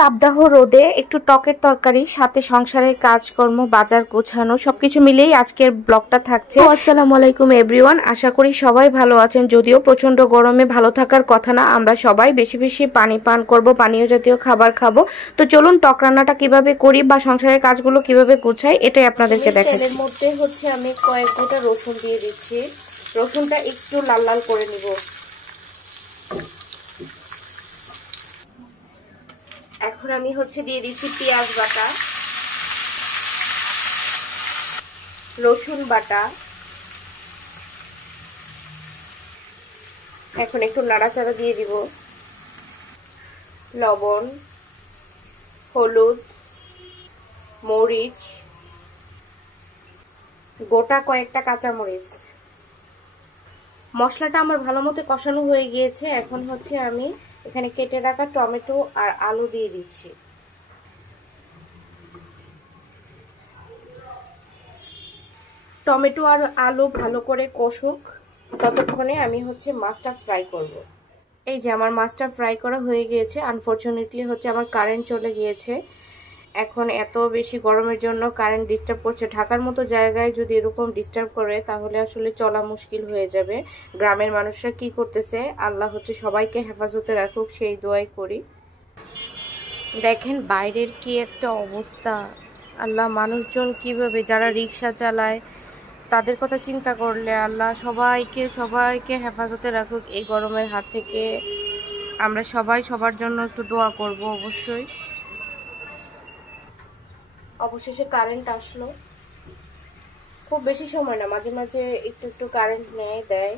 তাপদাহ রোদে একটু টকের তরকারি, সাথে সংসারের কাজকর্ম, বাজার গোছানো সবকিছু মিলেই আজকের ব্লগটা থাকছে। আসসালামু আলাইকুম এভরিওয়ান, আশা করি সবাই ভালো আছেন। যদিও প্রচন্ড গরমে ভালো থাকার কথা না, আমরা সবাই বেশি বেশি পানি পান করব, পানীয় জাতীয় খাবার খাবো। তো চলুন টক রান্নাটা কিভাবে করি বা সংসারের কাজগুলো কিভাবে গোছাই এটাই আপনাদেরকে দেখাচ্ছি। তেলের মধ্যে হচ্ছে আমি কয়েক গোটা রসুন দিয়ে দিচ্ছি। রসুনটা একটু লাল লাল করে নিব। এখন আমি হচ্ছে দিয়ে দিচ্ছি পেঁয়াজ বাটা, রসুন বাটা। এখন একটু নাড়াচাড়া দিয়ে দিব। লবণ, হলুদ, মরিচ, গোটা কয়েকটা কাঁচামরিচ। মশলাটা আমার ভালো মতো কষানো হয়ে গিয়েছে। এখন হচ্ছে আমি এখানে কেটে রাখা টমেটো আর আলু দিয়ে দিচ্ছি। টমেটো আর আলু ভালো করে কষুক, ততক্ষণে আমি হচ্ছে মাছটা ফ্রাই করব। এই যে আমার মাছটা ফ্রাই করা হয়ে গিয়েছে। আনফরচুনেটলি হচ্ছে আমার কারেন্ট চলে গিয়েছে। এখন এত বেশি গরমের জন্য কারেন্ট ডিস্টার্ব করছে। ঢাকার মতো জায়গায় যদি এরকম ডিস্টার্ব করে তাহলে আসলে চলা মুশকিল হয়ে যাবে। গ্রামের মানুষরা কি করতেছে, আল্লাহ হচ্ছে সবাইকে হেফাজতে রাখুক, সেই দোয়াই করি। দেখেন বাইরের কি একটা অবস্থা, আল্লাহ মানুষজন কিভাবে, যারা রিক্সা চালায় তাদের কথা চিন্তা করলে আল্লাহ সবাইকে হেফাজতে রাখুক এই গরমের হাত থেকে। আমরা সবাই সবার জন্য একটু দোয়া করব অবশ্যই। অবশেষে কারেন্ট আসলো। খুব বেশি সময় না, মাঝে মাঝে একটু একটু কারেন্ট দেয়।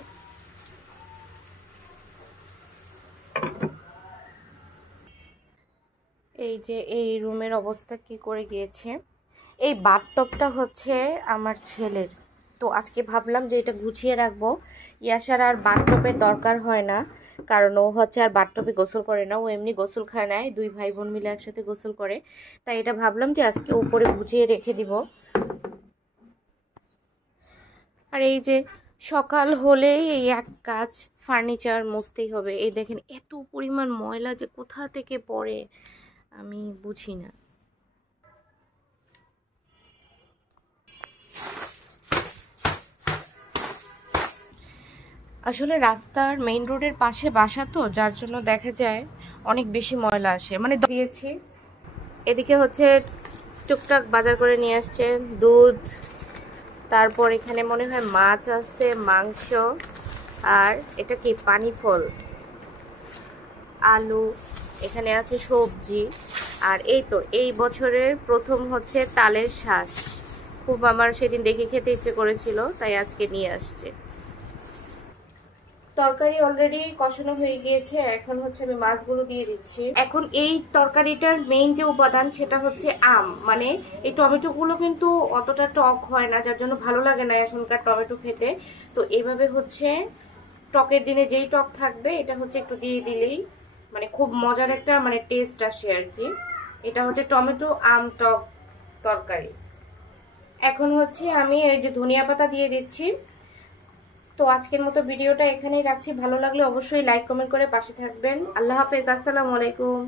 এই যে এই রুমের অবস্থা কি করে গিয়েছে। এই বাথটবটা হচ্ছে আমার ছেলের, তো আজকে ভাবলাম যে এটা গুছিয়ে রাখবো। ইয়াসার আর বাথটবের দরকার হয় না, কারণ ও হচ্ছে আর বাথটবে গোসল করে না, ও এমনি গোসল খায় না, দুই ভাই বোন মিলে একসাথে গোসল করে। তাই এটা ভাবলাম যে আজকে উপরে গুছিয়ে রেখে দিব। আর এই যে সকাল হলেই এই এক কাজ, ফার্নিচার মুছতেই হবে। এই দেখেন এত পরিমাণ ময়লা যে কোথা থেকে পড়ে আমি বুঝি না। আসলে রাস্তার মেইন রোডের পাশে বাসা তো, যার জন্য দেখা যায় অনেক বেশি ময়লা আসে। মানে দিয়েছি এদিকে হচ্ছে টুকটাক বাজার করে নিয়ে আসছে, দুধ, তারপর এখানে মনে হয় মাছ আছে, মাংস, আর এটা কি পানি ফল, আলু, এখানে আছে সবজি। আর এই তো এই বছরের প্রথম হচ্ছে তালের শ্বাস, খুব আমার সেদিন দেখে খেতে ইচ্ছে করেছিল, তাই আজকে নিয়ে আসছে। তরকারি অলরেডি কষানো হয়ে গিয়েছে, এখন হচ্ছে আমি মাছগুলো দিয়ে দিচ্ছি। এখন এই তরকারিটার মেইন যে উপাদান সেটা হচ্ছে আম, মানে এই টমেটো গুলো কিন্তু অতটা টক হয় না, যার জন্য ভালো লাগে না এখনকার টমেটো খেতে। তো এইভাবে হচ্ছে টকের দিনে যেই টক থাকবে এটা হচ্ছে একটু দিয়ে দিলেই মানে খুব মজার একটা মানে টেস্ট আসে আর কি। এটা হচ্ছে টমেটো আম টক তরকারি। এখন হচ্ছে আমি এই যে ধনিয়া পাতা দিয়ে দিচ্ছি। তো আজকের মতো ভিডিওটা এখানেই রাখছি। ভালো লাগলে অবশ্যই লাইক কমেন্ট করে পাশে থাকবেন। আল্লাহ হাফেজ, আসসালামু আলাইকুম।